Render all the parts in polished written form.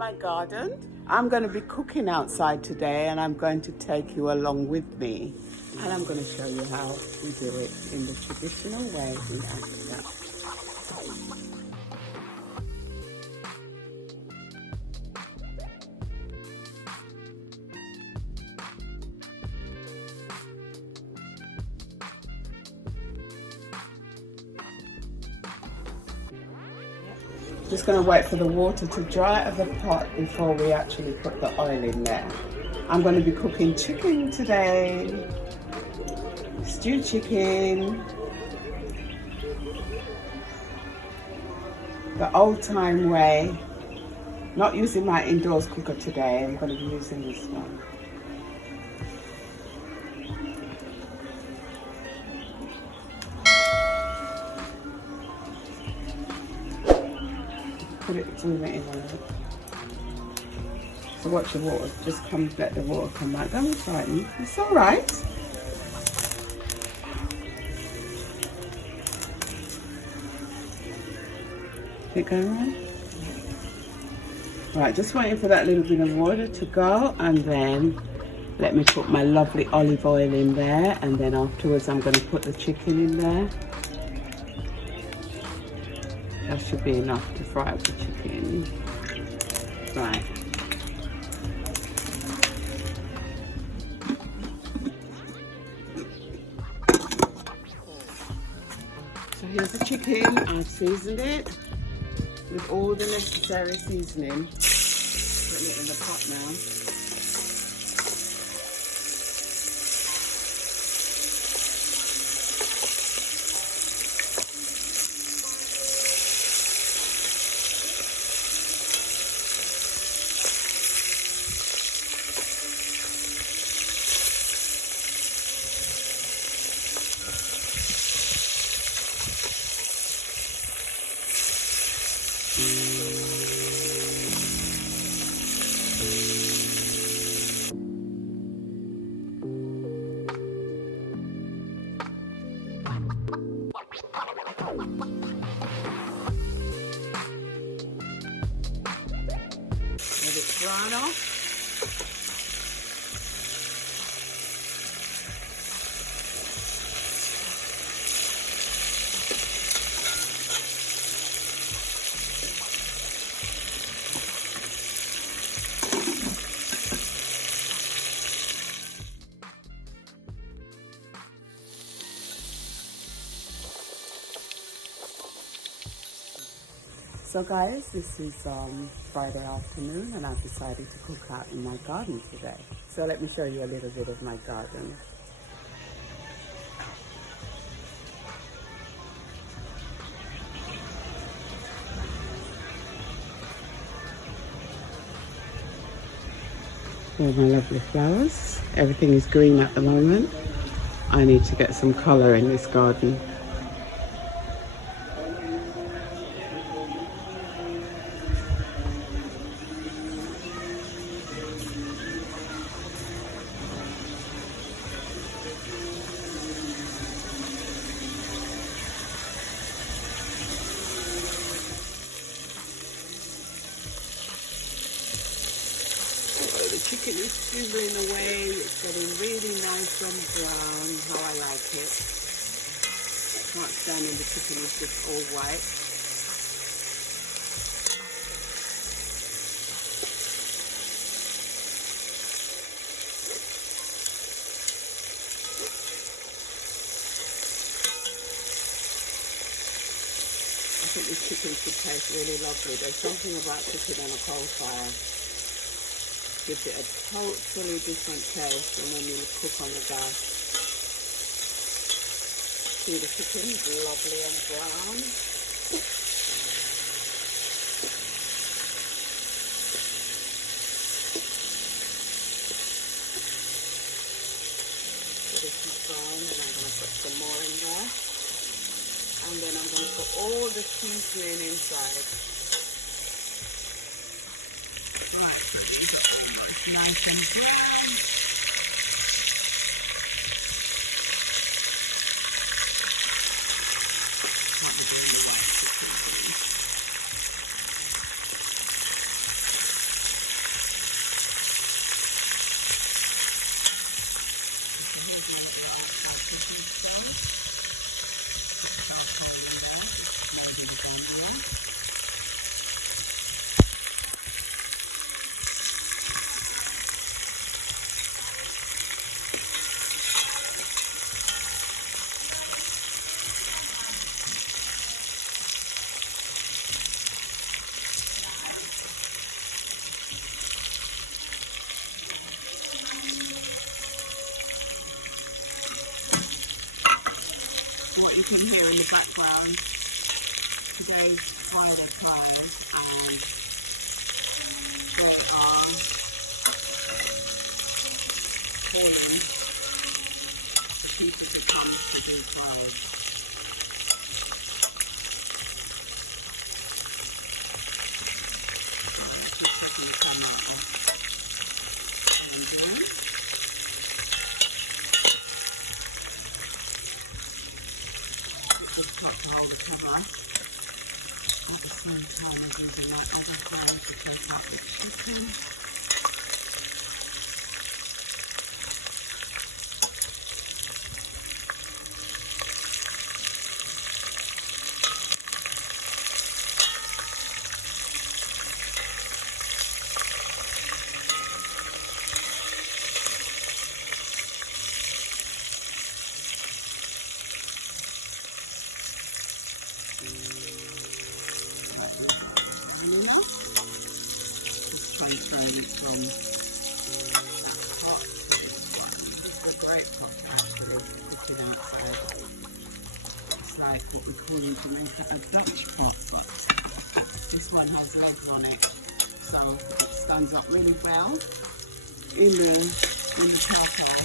my garden. I'm going to be cooking outside today, and I'm going to take you along with me. And I'm going to show you how we do it in the traditional way in Africa. Just going to wait for the water to dry out of the pot before we actually put the oil in there. I'm going to be cooking chicken today, stewed chicken, the old time way. Not using my indoors cooker today, I'm going to be using this one. Zoom it in on it. So watch the water, just let the water come back. Don't be frightened, it's alright. Keep going on. Right, just waiting for that little bit of water to go, and then let me put my lovely olive oil in there, and then afterwards I'm going to put the chicken in there. That should be enough to fry up the chicken. Right. So here's the chicken. I've seasoned it with all the necessary seasoning. Putting it in the pot now. Let it brown off. So guys, this is Friday afternoon, and I've decided to cook out in my garden today. So let me show you a little bit of my garden. All my lovely flowers. Everything is green at the moment. I need to get some colour in this garden. The chicken is sizzling away, it's getting really nice and brown, how I like it. Can't stand when the chicken is just all white. I think this chicken should taste really lovely. There's something about cooking on a coal fire. Gives it a totally different taste than when you cook on the gas. See, the chicken is lovely and brown. So this is brown, and I'm going to put some more in there. And then I'm going to put all the seasoning inside. Right, so these are almost nice and brown. charcoal in there, maybe the Gambian. What you can hear in the background, today's Friday clothes, and they are calling for people to come to do clothes. Just checking the camera out. Just got to hold the cover at the same time as using that other fry to take out the chicken. Just transferring from that pot to this one. This is a great pot actually, looking outside. It's like what we call in Jamaica a Dutch pot, but this one has legs on it, so it stands up really well in the charcoal.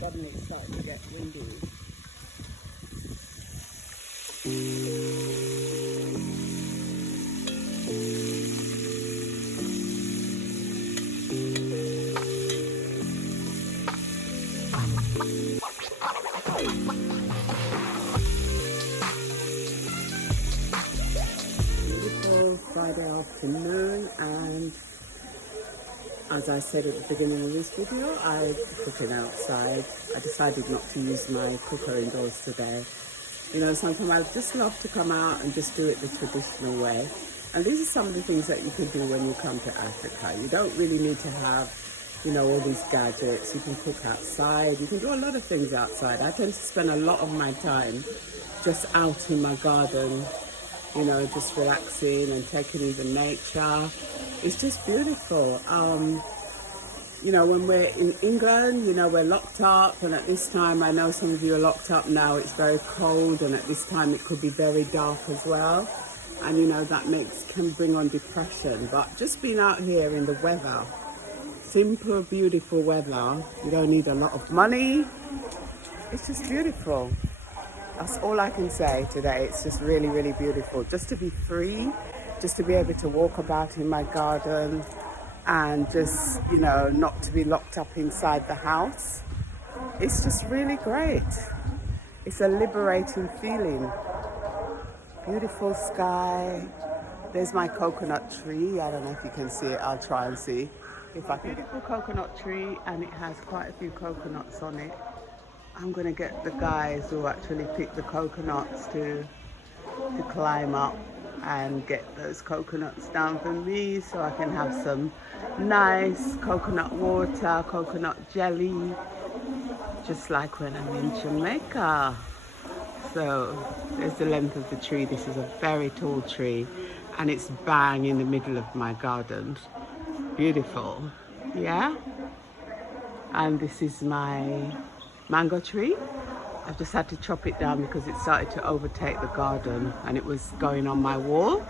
Suddenly it's starting to get windy. Beautiful Friday afternoon, and as I said at the beginning of this video, I'm cooking outside. I decided not to use my cooker indoors today. You know, sometimes I just love to come out and just do it the traditional way. And these are some of the things that you can do when you come to Africa. You don't really need to have, you know, all these gadgets. You can cook outside. You can do a lot of things outside. I tend to spend a lot of my time just out in my garden, you know, just relaxing and taking in the nature. It's just beautiful. You know, when we're in England, you know, we're locked up, and at this time, I know some of you are locked up now, it's very cold, and at this time it could be very dark as well. And you know, that can bring on depression. But just being out here in the weather, simple, beautiful weather, you don't need a lot of money. It's just beautiful. That's all I can say today. It's just really, really beautiful. Just to be free, just to be able to walk about in my garden, and just, you know, not to be locked up inside the house. It's just really great. It's a liberating feeling. Beautiful sky. There's my coconut tree. I don't know if you can see it. I'll try and see if I can. Beautiful coconut tree, and it has quite a few coconuts on it. I'm gonna get the guys who actually pick the coconuts to climb up and get those coconuts down for me, so I can have some nice coconut water, coconut jelly, just like when I'm in Jamaica. So there's the length of the tree. This is a very tall tree, and it's bang in the middle of my garden. Beautiful, yeah. And this is my mango tree. I've just had to chop it down because it started to overtake the garden and it was going on my wall.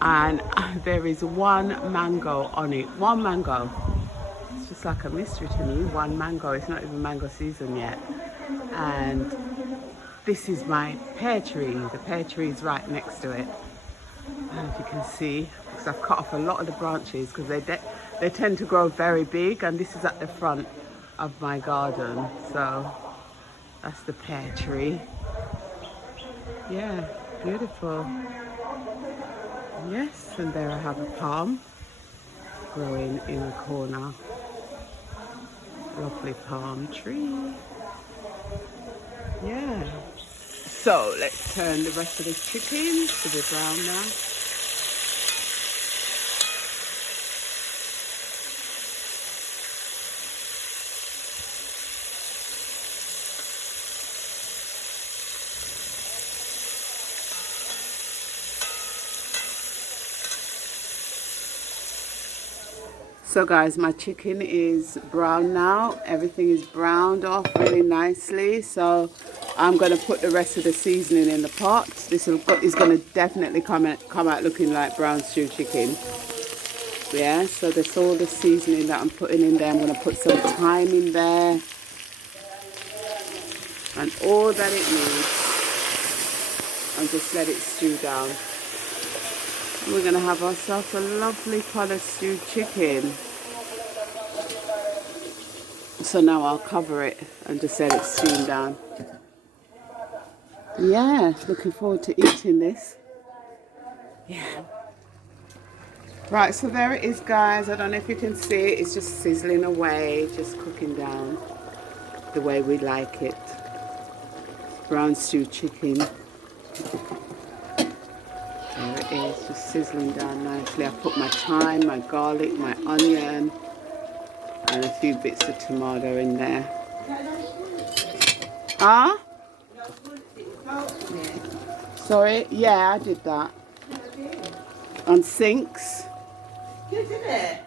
And there is one mango on it. One mango. It's just like a mystery to me. One mango. It's not even mango season yet. And this is my pear tree. The pear tree is right next to it. And if you can see, because I've cut off a lot of the branches because they tend to grow very big, and this is at the front of my garden. So that's the pear tree. Yeah, beautiful. Yes, and there I have a palm growing in a corner. Lovely palm tree. Yeah. So let's turn the rest of this chicken to the brown now. So guys, my chicken is brown now. Everything is browned off really nicely. So I'm going to put the rest of the seasoning in the pot. This is going to definitely come out looking like brown stew chicken. Yeah, so that's all the seasoning that I'm putting in there. I'm going to put some thyme in there. And all that it needs. And just let it stew down. We're going to have ourselves a lovely colour stewed chicken. So now I'll cover it and just let it steam down. Yeah, looking forward to eating this. Yeah. Right, so there it is, guys. I don't know if you can see it. It's just sizzling away, just cooking down the way we like it. Brown stewed chicken. There it is, just sizzling down nicely. I put my thyme, my garlic, my onion, and a few bits of tomato in there. Huh? Sorry? Yeah, I did that. On sinks. You did it?